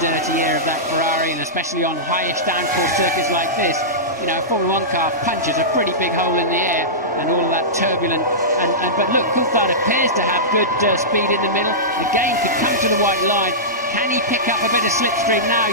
dirty air of that Ferrari, and especially on highish downforce circuits like this, you know, a Formula 1 car punches a pretty big hole in the air, and all of that turbulent. But look, Coulthard appears to have good speed in the middle. Again, could come to the white line. Can he pick up a bit of slipstream now?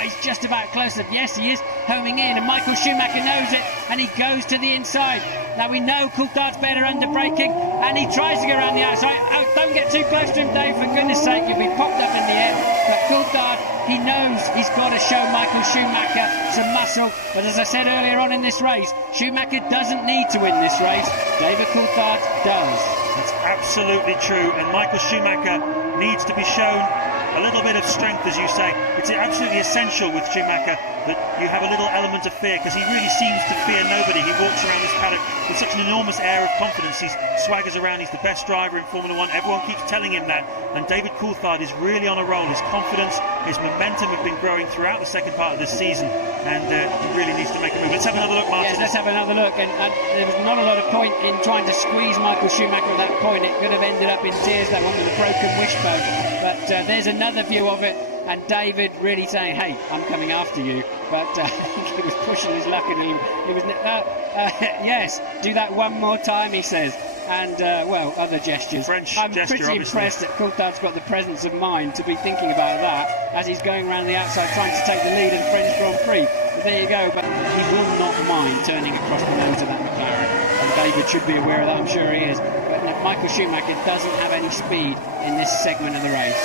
He's just about close up. Yes, he is homing in, and Michael Schumacher knows it, and he goes to the inside. Now we know Coulthard's better under braking, and he tries to go around the outside. Oh, don't get too close to him, Dave, for goodness sake, you'll be popped up in the air. But Coulthard, he knows he's got to show Michael Schumacher some muscle. But as I said earlier on in this race, Schumacher doesn't need to win this race. David Coulthard does. That's absolutely true, and Michael Schumacher needs to be shown a little bit of strength, as you say. It's absolutely essential with Schumacher that you have a little element of fear, because he really seems to fear nobody. He walks around this paddock with such an enormous air of confidence. He swaggers around. He's the best driver in Formula 1. Everyone keeps telling him that. And David Coulthard is really on a roll. His confidence, his momentum have been growing throughout the second part of this season, and he really needs to make a move. Let's have another look, Martin. Yes, let's have another look. And there was not a lot of point in trying to squeeze Michael Schumacher at that point. It could have ended up in tears, that one with a broken wishbone. But there's another view of it, and David really saying, hey, I'm coming after you. But I think he was pushing his luck, and he was yes, do that one more time, he says. And well, other gestures. I'm gesture, pretty impressed that Coulthard's got the presence of mind to be thinking about that as he's going around the outside trying to take the lead in the French Grand Prix. But there you go. But he will not mind turning across the nose of that McLaren, and David should be aware of that. I'm sure he is. But Michael Schumacher doesn't have any speed in this segment of the race.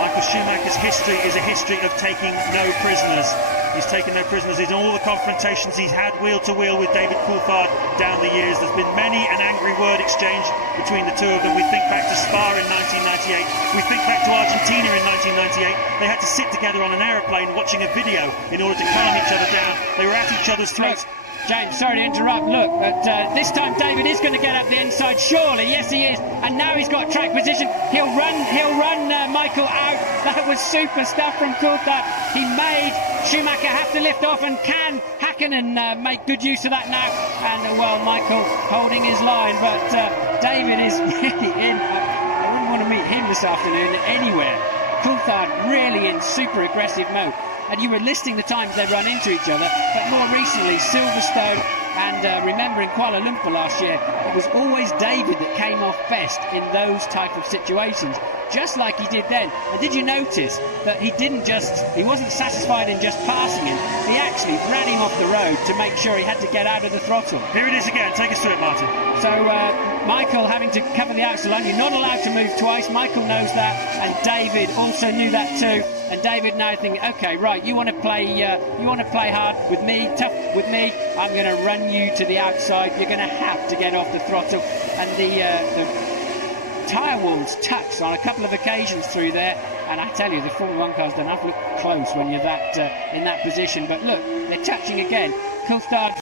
Michael Schumacher's history is a history of taking no prisoners. He's taken no prisoners in all the confrontations he's had wheel to wheel with David Coulthard down the years. There's been many an angry word exchange between the two of them. We think back to Spa in 1998. We think back to Argentina in 1998. They had to sit together on an aeroplane watching a video in order to calm each other down. They were at each other's throats. James, sorry to interrupt. Look, but this time David is going to get up the inside, surely. Yes, he is. And now he's got track position. He'll run Michael out. That was super stuff from Coulthard. He made Schumacher have to lift off, and can Hakkinen make good use of that now? And well, Michael holding his line, but David is really in. I wouldn't want to meet him this afternoon anywhere. Coulthard really in super aggressive mode. And you were listing the times they run into each other, but more recently Silverstone, and remember in Kuala Lumpur last year, it was always David that came off best in those type of situations, just like he did then. And did you notice that he wasn't satisfied in just passing him, he actually ran him off the road to make sure he had to get out of the throttle. Here it is again, take us through it, Martin. So Michael having to cover the outside line. You're not allowed to move twice. Michael knows that, and David also knew that too. And David now thinking, okay, right, you want to play hard with me, tough with me. I'm going to run you to the outside. You're going to have to get off the throttle. And the tyre walls touched on a couple of occasions through there. And I tell you, the Formula 1 cars don't have to look close when you're in that position. But look, they're touching again. Coulthard